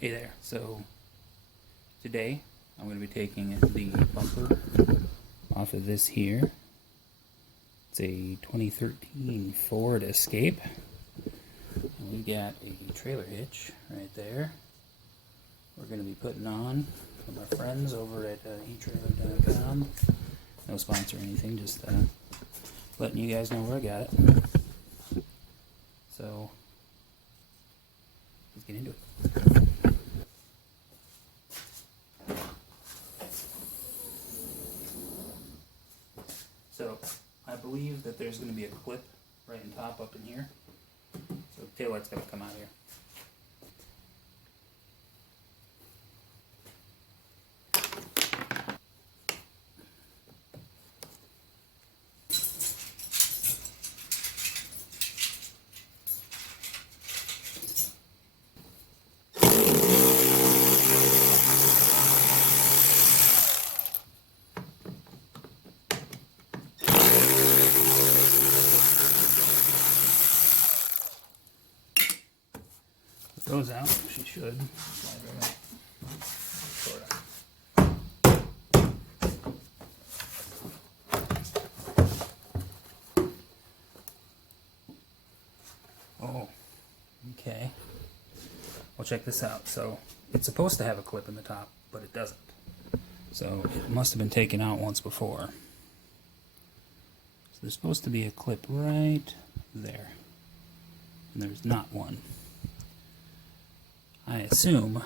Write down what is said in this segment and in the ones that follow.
Hey there, so today I'm going to be taking the bumper off of this here. It's a 2013 Ford Escape. And we've got a trailer hitch right there. We're going to be putting on from our friends over at eTrailer.com. No sponsor or anything, just letting you guys know where I got it. So, let's get into it. So, I believe that there's going to be a clip right on top up in here. So the taillight's going to come out here. Those out, she should slide right out. Sort of. Oh, okay. Well, check this out. So it's supposed to have a clip in the top, but it doesn't. So it must have been taken out once before. So there's supposed to be a clip right there, and there's not one. I assume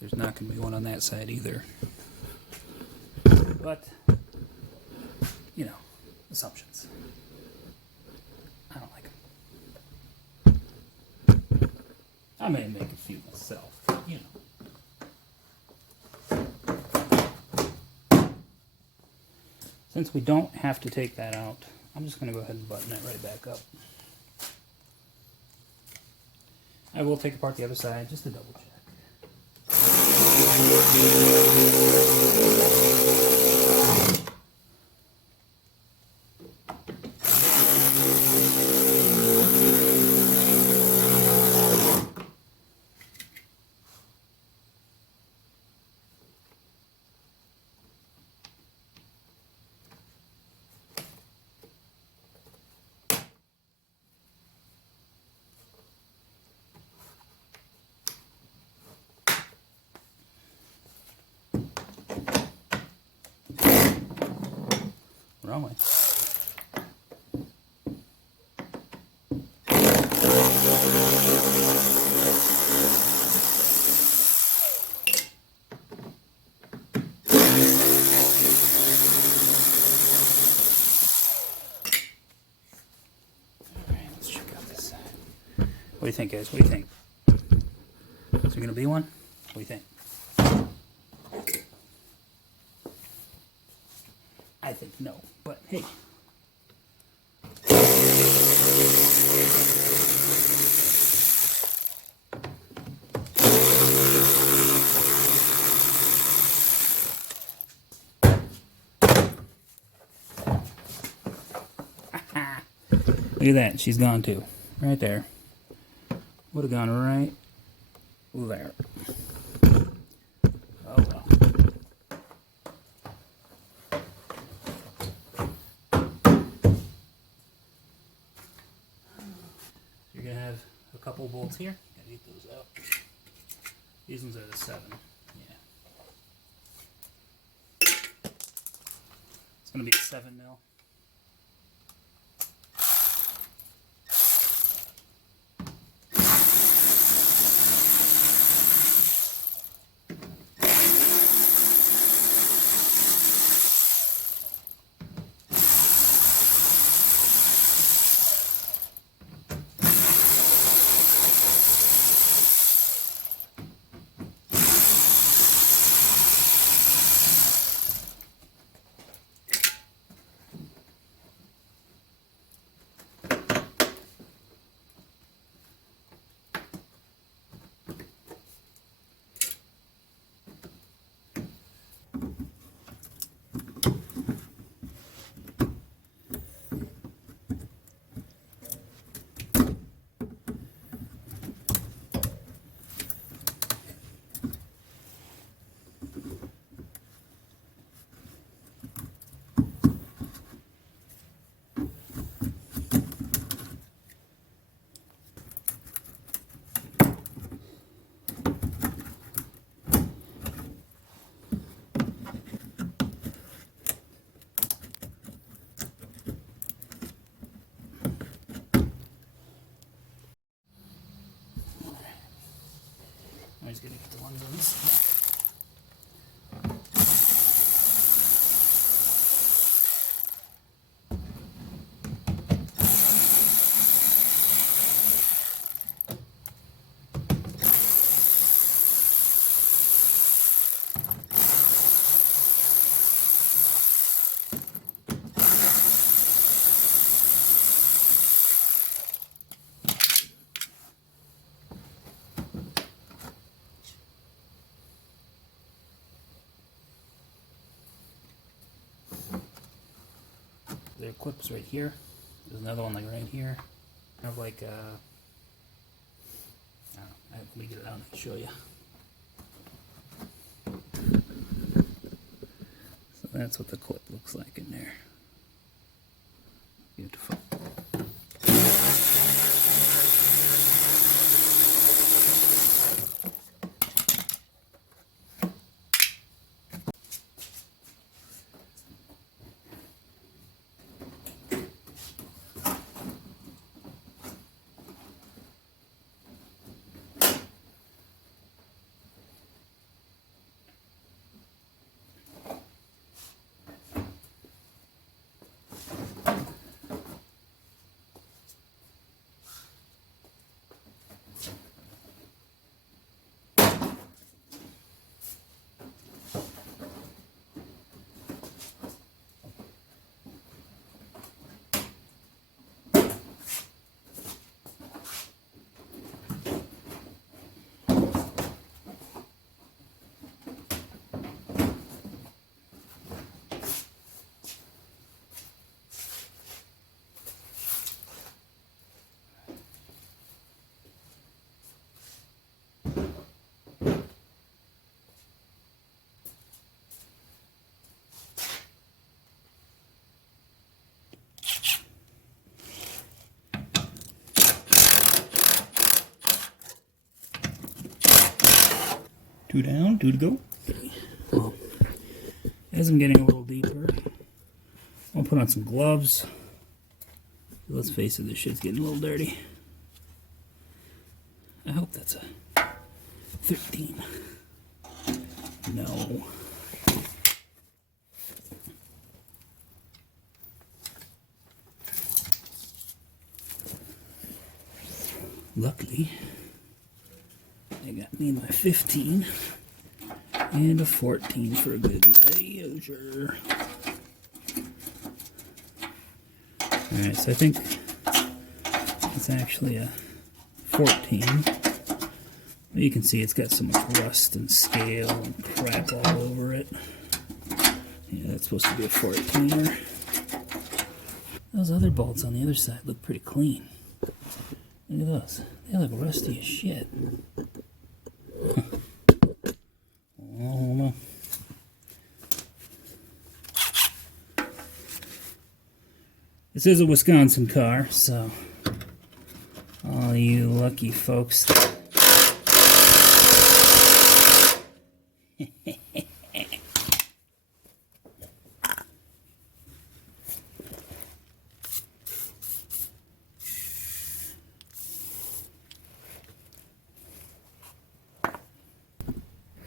there's not going to be one on that side either. But, you know, assumptions. I don't like them. I may make a few myself, but, you know. Since we don't have to take that out, I'm just going to go ahead and button it right back up. I will take apart the other side just to double check. Wrong way. Alright, let's check out this side. What do you think, guys? What do you think? Is there going to be one? What do you think? I think no, but hey. Look at that, she's gone too. Right there. Would have gone right there. Oh well. You're going to have a couple bolts here. Gotta get those out. These ones are the 7. Yeah. It's going to be a 7 mil. always going to get the ones on this side. There are clips right here. There's another one like right here. Kind of like I don't know, let me get it out and show you. So that's what the clip looks like in there. Beautiful. Two down, two to go. Well, as I'm getting a little deeper, I'll put on some gloves. Let's face it, this shit's getting a little dirty. I hope that's a 13. No. Luckily, I got me my 15 and a 14 for a good measure. Alright, so I think it's actually a 14. You can see it's got so much rust and scale and crap all over it. Yeah, that's supposed to be a 14er. Those other bolts on the other side look pretty clean. Look at those. They look rusty as shit. Oh, this is a Wisconsin car, so all you lucky folks.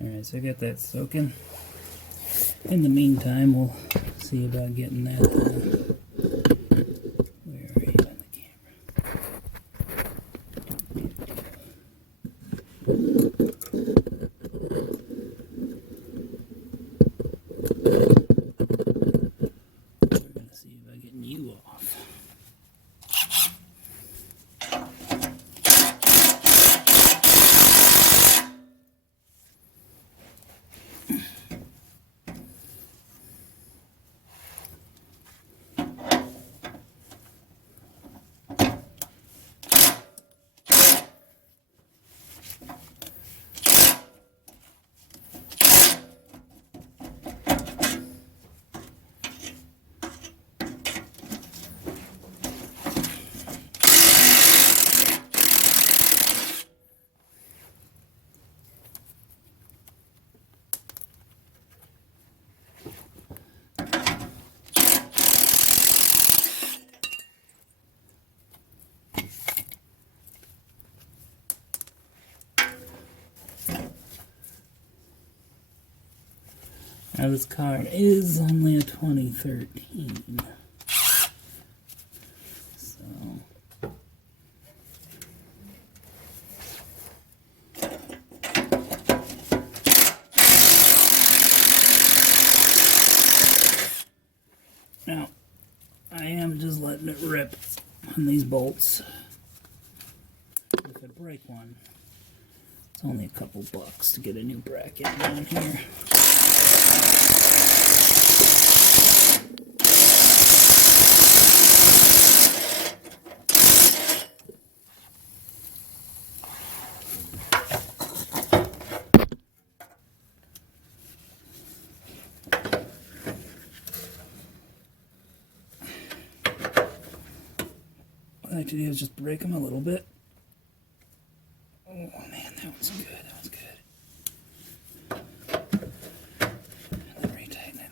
Alright, so I got that soaking. In the meantime, we'll see about getting that. Where are you on the camera? We're going to see about getting you off. Now this car is only a 2013. So now I am just letting it rip on these bolts. If I break one, it's only a couple bucks to get a new bracket down here. What I like to do is just break them a little bit. Oh man, that one's good. That one's good. And then retighten it.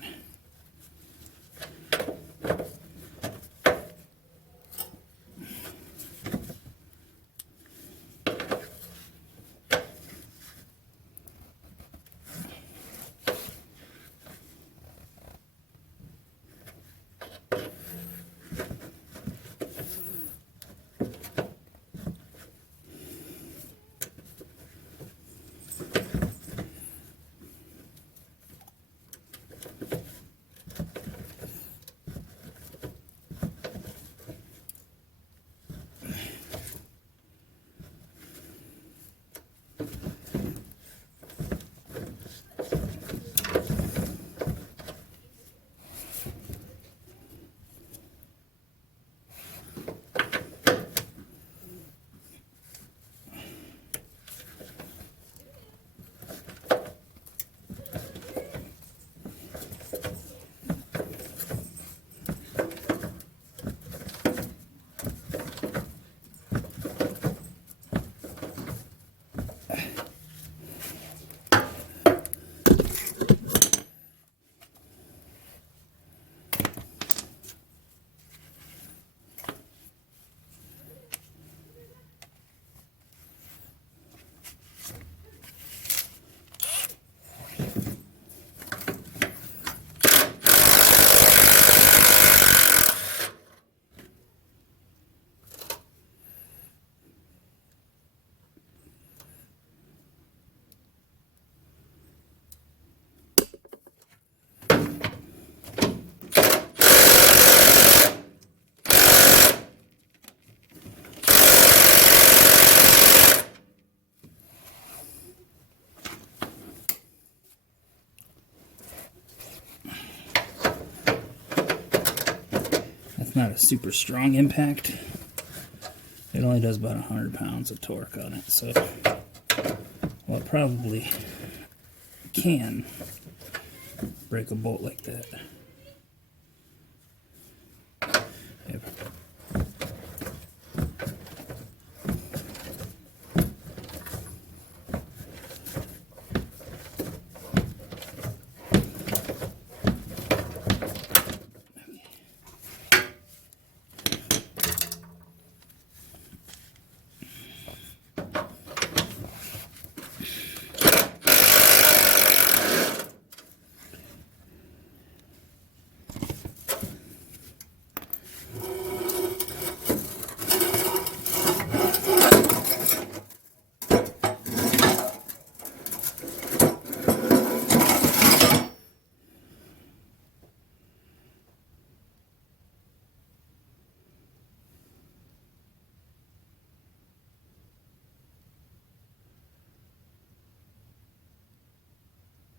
Not a super strong impact. It only does about 100 pounds of torque on it, so well, it probably can break a bolt like that.